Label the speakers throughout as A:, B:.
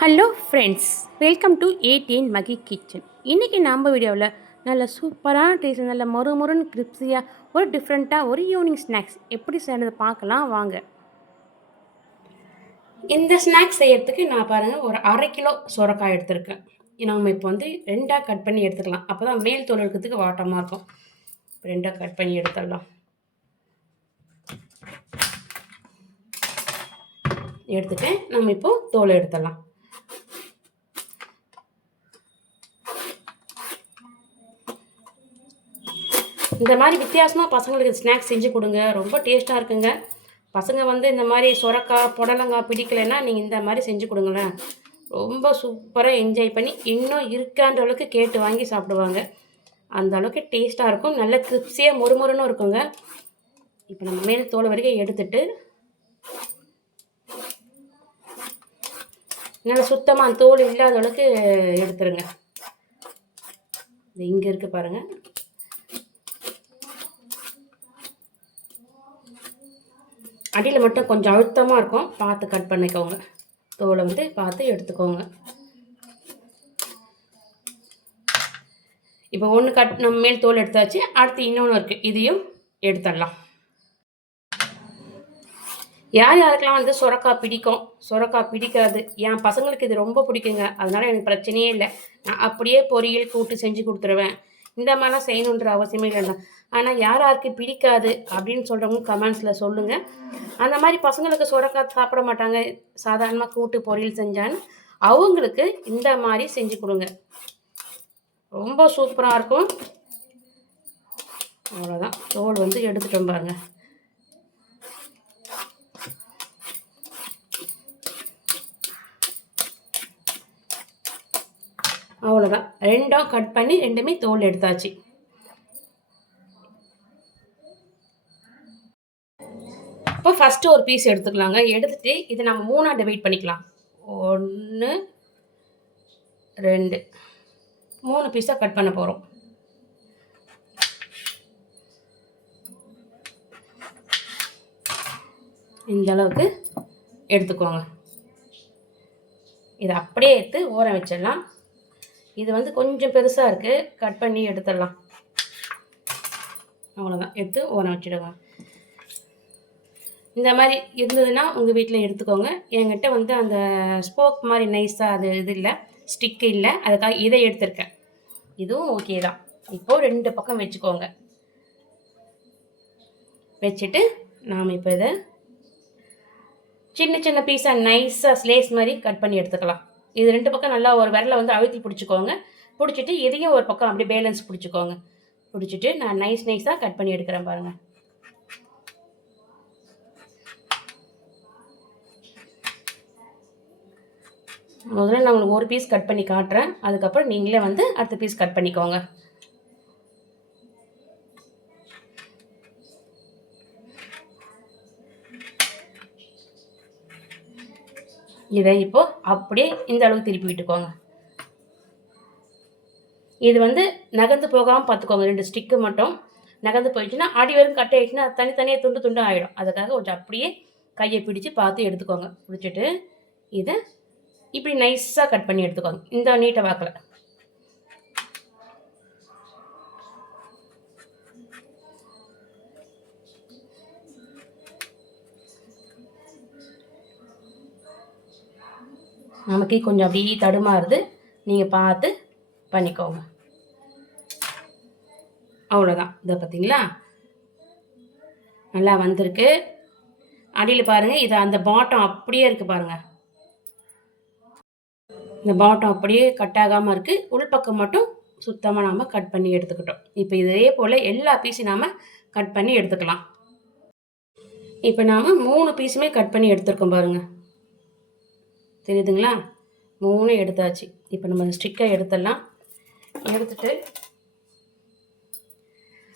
A: Hello friends welcome to eighteen Mahi kitchen இன்றைக்கி நம்ம வீடியோவில் நல்ல சூப்பரான டேஸ்ட் நல்ல மொறு மொறுன்னு கிரிப்ஸியாக ஒரு டிஃப்ரெண்ட்டாக ஒரு ஈவினிங் ஸ்நாக்ஸ் எப்படி செய்யறது பார்க்கலாம். வாங்க. இந்த ஸ்நாக்ஸ் செய்யறதுக்கு நான் பாருங்கள் ஒரு அரை கிலோ சுரக்காய் எடுத்திருக்கேன். நம்ம இப்போ வந்து ரெண்டாக கட் பண்ணி எடுத்துக்கலாம். அப்போ தான் மேல் தோல் இருக்கிறதுக்கு வாட்டமாக இருக்கும். ரெண்டாக கட் பண்ணி எடுத்துடலாம். எடுத்துட்டு நம்ம இப்போ தோலை எடுத்துடலாம். இந்த மாதிரி வித்தியாசமாக பசங்களுக்கு ஸ்நாக்ஸ் செஞ்சு கொடுங்க. ரொம்ப டேஸ்ட்டாக இருக்குங்க. பசங்க வந்து இந்த மாதிரி சுரக்காய் புடலங்காய் பிடிக்கலைன்னா நீங்கள் இந்த மாதிரி செஞ்சு கொடுங்களேன். ரொம்ப சூப்பராக என்ஜாய் பண்ணி இன்னும் இருக்கான்ற அளவுக்கு கேட்டு வாங்கி சாப்பிடுவாங்க. அந்த அளவுக்கு டேஸ்ட்டாக இருக்கும். நல்ல கிரிப்ஸியாக மொறுமொறுன்னு இருக்குங்க. இப்போ நம்ம மேல் தோல் வரைக்கும் எடுத்துட்டு நல்லா சுத்தமாக தோல் இல்லாத அளவுக்கு எடுத்துருங்க. இங்கே இருக்குது பாருங்கள் அடியில் மட்டும் கொஞ்சம் அழுத்தமாக இருக்கும். பார்த்து கட் பண்ணிக்கோங்க. தோலை வந்து பார்த்து எடுத்துக்கோங்க. இப்போ ஒன்று கட் நம்ம மேல் தோல் எடுத்தாச்சு. அடுத்து இன்னொன்று இருக்குது இதையும் எடுத்துடலாம். யார் யாருக்கெல்லாம் வந்து சுரக்காய் பிடிக்கும்? சுரக்காய் பிடிக்காது. என் பசங்களுக்கு இது ரொம்ப பிடிக்குங்க. அதனால் எனக்கு பிரச்சனையே இல்லை. நான் அப்படியே பொரியல் கூட்டு செஞ்சு கொடுத்துருவேன். இந்த மாதிரிலாம் செய்யணுன்ற அவசியமே இல்லை ஆனால் யார் யாருக்கு பிடிக்காது அப்படின்னு சொல்கிறவங்க கமெண்ட்ஸில் சொல்லுங்கள் அந்த மாதிரி பசங்களுக்கு சுரக்காய் சாப்பிட மாட்டாங்க. சாதாரணமாக கூட்டு பொரியல் செஞ்சான்னு அவங்களுக்கு இந்த மாதிரி செஞ்சு கொடுங்க. ரொம்ப சூப்பராக இருக்கும். அவ்வளோதான் தோல் வந்து எடுத்துட்டோம் பாருங்கள் அவ்வளோதான் ரெண்டும் கட் பண்ணி ரெண்டுமே தோல் எடுத்தாச்சு. ஃபஸ்ட்டு ஒரு பீஸ் எடுத்துக்கலாங்க. எடுத்துகிட்டு இதை நம்ம மூணாக டிவைட் பண்ணிக்கலாம். ஒன்று ரெண்டு. மூணு பீஸாக கட் பண்ண போகிறோம் இந்த அளவுக்கு எடுத்துக்கோங்க. இதை அப்படியே எடுத்து ஊற வச்சிடலாம். இது வந்து கொஞ்சம் பெருசாக இருக்குது கட் பண்ணி எடுத்துடலாம். அவ்வளோதான் எடுத்து ஊற வச்சுடுங்க. இந்த மாதிரி இருந்ததுன்னா உங்கள் வீட்டில் எடுத்துக்கோங்க. என்கிட்ட வந்து அந்த ஸ்போக் மாதிரி நைஸாக அது இது இல்லை ஸ்டிக்கு இல்லை அதுக்காக இதை எடுத்திருக்கேன். இதுவும் ஓகே தான். இப்போது ரெண்டு பக்கம் வச்சுக்கோங்க. வச்சுட்டு நாம் இப்போ இதை சின்ன சின்ன பீஸாக நைஸாக ஸ்லேஸ் மாதிரி கட் பண்ணி எடுத்துக்கலாம். இது ரெண்டு பக்கம் நல்லா ஒரு விரலை வந்து அழுத்தி பிடிச்சிக்கோங்க. பிடிச்சிட்டு இதையும் ஒரு பக்கம் அப்படியே பேலன்ஸ் பிடிச்சிக்கோங்க. பிடிச்சிட்டு நான் நைஸ் நைஸாக கட் பண்ணி எடுக்கிறேன் பாருங்கள் முதல்ல நான் உங்களுக்கு ஒரு பீஸ் கட் பண்ணி காட்டுறேன். அதுக்கப்புறம் நீங்களே வந்து அடுத்த பீஸ் கட் பண்ணிக்கோங்க. இதை இப்போது அப்படியே இந்த அளவுக்கு திருப்பி விட்டுக்கோங்க. இது வந்து நகர்ந்து போகாமல் பார்த்துக்கோங்க. ரெண்டு ஸ்டிக்கு மட்டும். நகர்ந்து போயிடுச்சுன்னா அடி வரும் கட் ஆயிடுச்சுன்னா தனித்தனியாக துண்டு துண்டு ஆகிடும் அதுக்காக கொஞ்சம் அப்படியே கையை பிடிச்சி பார்த்து எடுத்துக்கோங்க. பிடிச்சிட்டு இதை இப்படி நைஸாக கட் பண்ணி எடுத்துக்கோங்க. இந்த நீட்டை வாக்கில். நமக்கு கொஞ்சம் அப்படியே தடுமாறுது. நீங்கள் பார்த்து பண்ணிக்கோங்க. அவ்வளோதான் இதை பார்த்தீங்களா? நல்லா வந்திருக்கு. அடியில் பாருங்கள் இது அந்த பாட்டம் அப்படியே இருக்குது பாருங்கள் இந்த பாட்டம் அப்படியே கட் ஆகாமல் இருக்குது உள்பக்கம் மட்டும் சுத்தமாக நாம் கட் பண்ணி எடுத்துக்கிட்டோம். இப்போ இதே போல் எல்லா பீஸையும் நாம் கட் பண்ணி எடுத்துக்கலாம். இப்போ நாம் மூணு பீஸுமே கட் பண்ணி எடுத்துருக்கோம் பாருங்கள் தெரியுதுங்களா? மூணு எடுத்தாச்சு. இப்போ நம்ம ஸ்டிக்கை எடுத்துடலாம். எடுத்துட்டு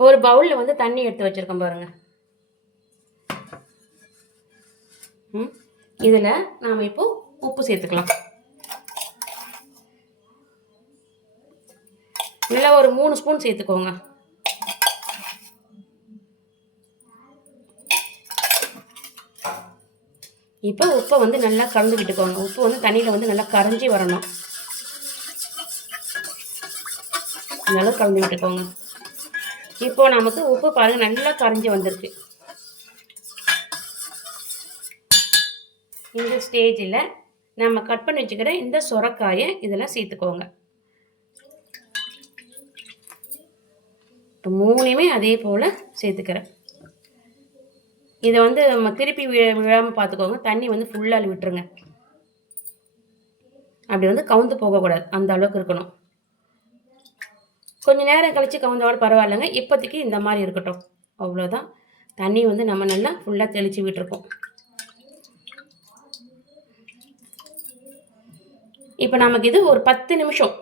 A: ஒரு பவுலில் வந்து தண்ணி எடுத்து வச்சுருக்கோம் பாருங்கள் ம்? இதில் நாம் இப்போது உப்பு சேர்த்துக்கலாம். நல்லா ஒரு மூணு ஸ்பூன் சேர்த்துக்கோங்க. இப்போ உப்பை வந்து நல்லா கலந்து விட்டுக்கோங்க உப்பு வந்து தண்ணியில் வந்து நல்லா கரைஞ்சி வரணும். நல்லா கலந்து விட்டுக்கோங்க இப்போ நமக்கு உப்பு பாருங்க நல்லா கரைஞ்சி வந்திருக்கு. இந்த ஸ்டேஜில் நம்ம கட் பண்ணி வச்சுக்கிற இந்த சுரக்காயை இதெல்லாம் சேர்த்துக்கோங்க. இப்போ மூணையுமே அதே போல் சேர்த்துக்கிறேன். இதை வந்து நம்ம திருப்பி விழ விழாமல் பார்த்துக்கோங்க தண்ணி வந்து ஃபுல்லாக விட்டுருங்க. அப்படி வந்து கவுந்து போகக்கூடாது அந்த அளவுக்கு இருக்கணும். கொஞ்சம் நேரம் கழித்து கவுந்தோட பரவாயில்லைங்க. இப்போதைக்கு இந்த மாதிரி இருக்கட்டும். அவ்வளோதான் தண்ணி வந்து நம்ம நல்லா ஃபுல்லாக தெளித்து விட்டுருக்கோம். இப்போ நமக்கு இது ஒரு பத்து நிமிஷம்.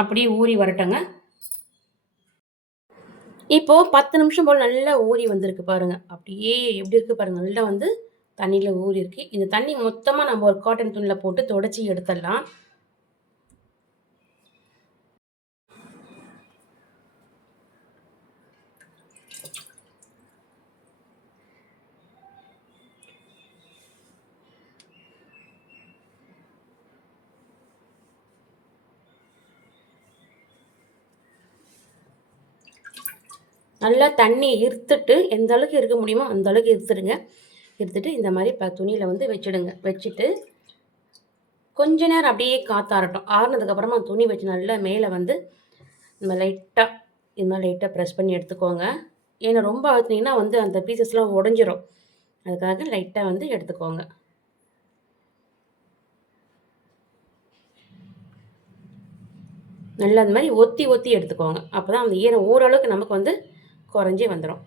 A: அப்படியே ஊறி வரட்டுங்க. இப்போது பத்து நிமிஷம் போல் நல்லா ஊறி வந்திருக்கு பாருங்கள் அப்படியே எப்படி இருக்குது பாருங்கள் நல்லா வந்து தண்ணியில் ஊறி இருக்கு இந்த தண்ணி மொத்தமாக நம்ம ஒரு காட்டன் துணியில் போட்டு தொடச்சி எடுத்துடலாம். நல்லா தண்ணி இருத்துட்டு எந்த அளவுக்கு இருக்க முடியுமோ அந்த அளவுக்கு இருத்துடுங்க. இருத்துட்டு இந்த மாதிரி இப்போ துணியில் வந்து வச்சுடுங்க. வச்சுட்டு கொஞ்ச நேரம் அப்படியே காத்தாரட்டும் ஆறுனதுக்கப்புறமா துணி வச்சு நல்லா மேலே வந்து இந்த லைட்டாக இது மாதிரி லைட்டாக ப்ரெஸ் பண்ணி எடுத்துக்கோங்க. ஏன்னா ரொம்ப அழுத்தினீங்கன்னா வந்து அந்த பீசஸ்லாம் உடஞ்சிரும். அதுக்காக லைட்டாக வந்து எடுத்துக்கோங்க. நல்லா அந்த மாதிரி ஒத்தி ஒத்தி எடுத்துக்கோங்க. அப்போ தான் அந்த ஈரம் ஓரளவுக்கு நமக்கு வந்து குறைஞ்சி வந்துடும்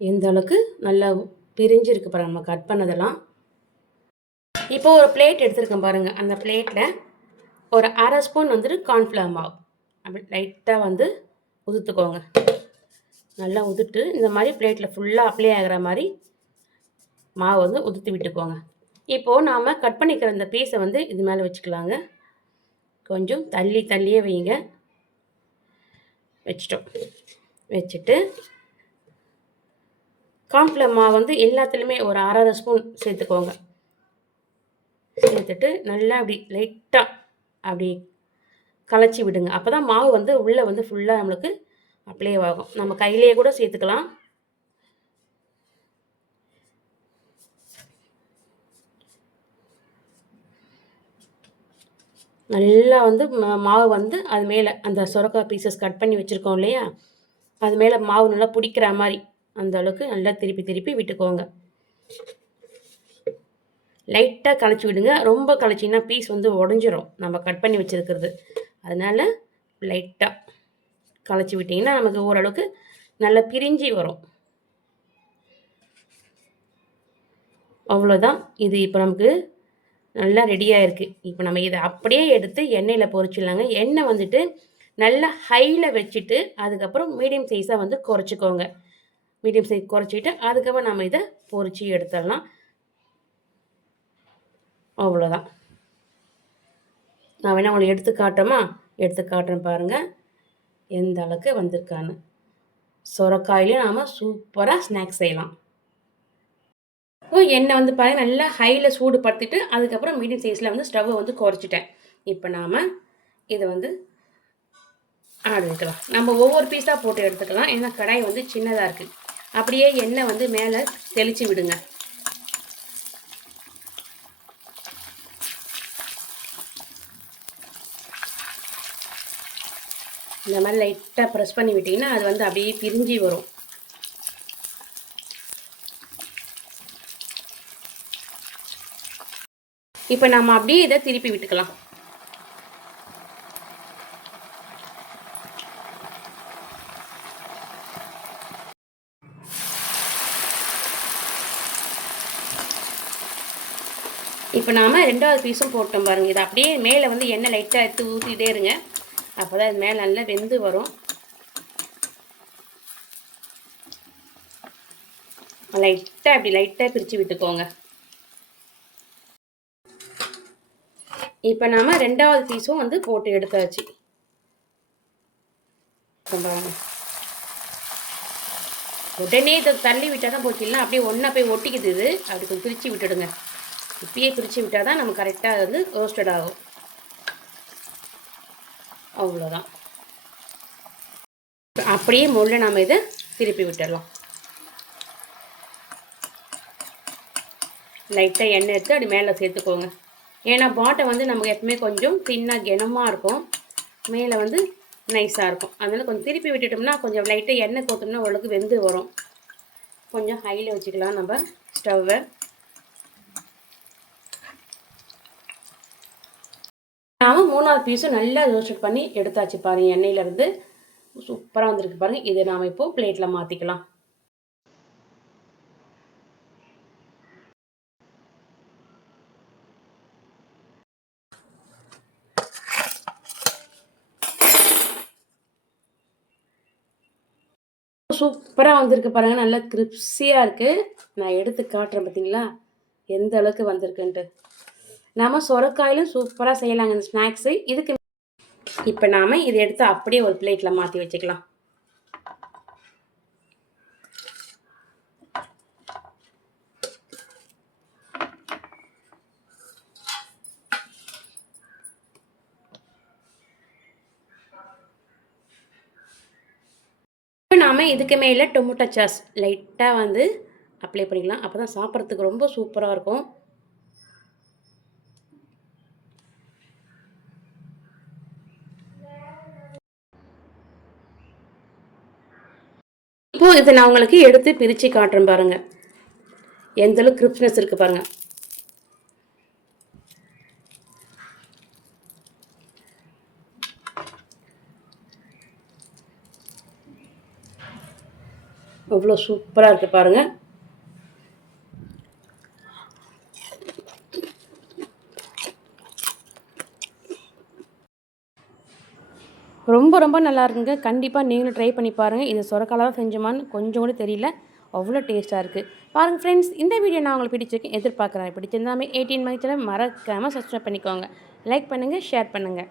A: எந்த அளவுக்கு நல்லா பிரிஞ்சிருக்கு பாருங்கள் நம்ம கட் பண்ணதெல்லாம். இப்போ ஒரு பிளேட் எடுத்துருக்கேன் பாருங்கள் அந்த பிளேட்டில் ஒரு அரை ஸ்பூன் வந்துட்டு கார்ன்ஃப்ளவர் மாவு. அப்படி லைட்டாக வந்து உதுத்துக்கோங்க. நல்லா உதுட்டு இந்த மாதிரி பிளேட்டில் ஃபுல்லாக அப்ளை ஆகிற மாதிரி மாவு வந்து உதுத்து விட்டுக்கோங்க. இப்போது நாம் கட் பண்ணிக்கிற இந்த பீஸை வந்து இது மேலே வச்சுக்கலாங்க. கொஞ்சம் தள்ளி தள்ளியே வைங்க. வச்சிட்டோம். வச்சுட்டு கார்ன்ஃப்ளவர் மாவு வந்து எல்லாத்துலேயுமே ஒரு அரை அரை ஸ்பூன் சேர்த்துக்கோங்க. சேர்த்துட்டு நல்லா அப்படி லைட்டாக அப்படி கலைச்சி விடுங்க. அப்போ தான் மாவு வந்து உள்ளே வந்து ஃபுல்லாக நம்மளுக்கு அப்ளை ஆகும். நம்ம கையிலேயே கூட சேர்த்துக்கலாம். நல்லா வந்து மாவு வந்து அது மேலே அந்த சுரக்காய் பீசஸ் கட் பண்ணி வச்சுருக்கோம் இல்லையா? அது மேலே மாவு நல்லா பிடிக்கிற மாதிரி அந்த அளவுக்கு நல்லா திருப்பி திருப்பி விட்டுக்கோங்க. லைட்டாக களைச்சி விடுங்க. ரொம்ப களைச்சிங்கன்னா பீஸ் வந்து உடஞ்சிரும். நம்ம கட் பண்ணி வச்சுருக்கிறது. அதனால் லைட்டாக களைச்சி விட்டிங்கன்னா நமக்கு ஓரளவுக்கு நல்லா பிரிஞ்சு வரும். அவ்வளோதான் இது இப்போ நமக்கு நல்லா ரெடியாக இருக்குது இப்போ நம்ம இதை அப்படியே எடுத்து எண்ணெயில் பொறிச்சிடலாங்க எண்ணெய் வந்துட்டு நல்லா ஹையில் வச்சுட்டு அதுக்கப்புறம் மீடியம் சைஸாக வந்து குறைச்சிக்கோங்க. மீடியம் சைஸ் குறைச்சிட்டு அதுக்கப்புறம் நம்ம இதை பொறிச்சி எடுத்துடலாம். அவ்வளோதான் நான் வேணால் உங்களுக்கு எடுத்து காட்டுறோமா எடுத்து காட்டுறேன் பாருங்கள் எந்த அளவுக்கு வந்திருக்கான்னு. சொரக்காயிலையும் நாம் சூப்பராக ஸ்நாக்ஸ் செய்யலாம். எண்ணெய் வந்து பாருங்கள் நல்லா ஹையில் சூடுபடுத்திட்டு அதுக்கப்புறம் மீடியம் சைஸில் வந்து ஸ்டவ்வை வந்து குறைச்சிட்டேன். இப்போ நாம் இதை வந்து ஆட் வைக்கலாம் நம்ம ஒவ்வொரு பீஸாக போட்டு எடுத்துக்கலாம். ஏன்னா கடாய் வந்து சின்னதாக இருக்குது அப்படியே எண்ணெய் வந்து மேலே தெளித்து விடுங்க. இந்த மாதிரி லைட்டாக ப்ரெஸ் பண்ணி விட்டிங்கன்னா அது வந்து அப்படியே பிரிஞ்சு வரும். இப்போ நம்ம அப்படியே இதை திருப்பி விட்டுக்கலாம். இப்போ நாம் ரெண்டாவது பீஸும் போட்டோம் பாருங்கள் இதை அப்படியே மேலே வந்து எண்ணெய் லைட்டாக எடுத்து ஊற்றிட்டே இருங்க. அப்போ தான் இது மேலே நல்லா வெந்து வரும். லைட்டாக அப்படி லைட்டாக பிரித்து விட்டுக்கோங்க. இப்போ நாம் ரெண்டாவது பீஸும் வந்து போட்டு எடுத்தாச்சு. உடனே இதை தள்ளி விட்டால் தான் போச்சு அப்படியே ஒன்றா போய் ஒட்டிக்குது இது. அப்படி கொஞ்சம் பிரித்து விட்டுடுங்க. இப்பயே பிரித்து விட்டால் தான் நம்ம கரெக்டாக வந்து ரோஸ்டட் ஆகும். அவ்வளோதான் அப்படியே முள்ள நாம் இதை திருப்பி விட்டுடலாம். லைட்டாக எண்ணெய் எடுத்து அப்படி மேலே சேர்த்துக்கோங்க. ஏன்னா பாட்டை வந்து நமக்கு எப்பவுமே கொஞ்சம் தின்னாக கினமாக இருக்கும். மேலே வந்து நைஸாக இருக்கும். அதனால் கொஞ்சம் திருப்பி விட்டுட்டோம்னா கொஞ்சம் லைட்டாக எண்ணெய் கோத்தோம்னா ஓரளவுக்கு வெந்து வரும். கொஞ்சம் ஹையில் வச்சுக்கலாம் நம்ம ஸ்டவ்வை நாம் மூணாவது பீஸும் நல்லா ரோஸ்ட் பண்ணி எடுத்தாச்சு பாருங்கள் எண்ணெயிலேருந்து சூப்பராக வந்திருக்கு பாருங்கள் இதை நாம் இப்போது பிளேட்டில் மாற்றிக்கலாம் சூப்பராக வந்திருக்கு பாருங்கள் நல்லா கிரிப்ஸியாக இருக்குது நான் எடுத்து காட்டுறேன் பார்த்தீங்களா எந்த அளவுக்கு வந்திருக்குன்ட்டு. நாம் சொரக்காயிலும் சூப்பராக செய்யலாங்க இந்த ஸ்நாக்ஸு. இதுக்கு இப்போ நாம் இதை எடுத்து அப்படியே ஒரு பிளேட்டில் மாற்றி வச்சுக்கலாம். இப்போ இதுக்கு மேலே டொமேட்டோ சாஸ் லைட்டாக வந்து அப்ளை பண்ணிக்கலாம். அப்போ தான் சாப்பிட்றதுக்கு ரொம்ப சூப்பராக இருக்கும். இப்போது இதை நான் உங்களுக்கு எடுத்து பிரித்து காட்டுறேன் பாருங்கள் எந்த அளவுக்கு இருக்குது பாருங்கள் எவ்வளோ சூப்பராக இருக்குது பாருங்கள் ரொம்ப ரொம்ப நல்லா இருக்குங்க. கண்டிப்பாக நீங்களும் ட்ரை பண்ணி பாருங்கள் இது சொரக்கால தான் செஞ்சோமான்னு கொஞ்சம் கூட தெரியல. அவ்வளோ டேஸ்ட்டாக இருக்குது பாருங்கள் ஃப்ரெண்ட்ஸ் இந்த வீடியோ நான் உங்களுக்கு பிடிச்சிருக்கேன் எதிர்பார்க்குறேன். பிடிச்சிருந்தாமே எயிட்டீன் மந்த்ஸில் மறக்காமல் சப்ஸ்கிரைப் பண்ணிக்கோங்க. லைக் பண்ணுங்கள் ஷேர் பண்ணுங்கள்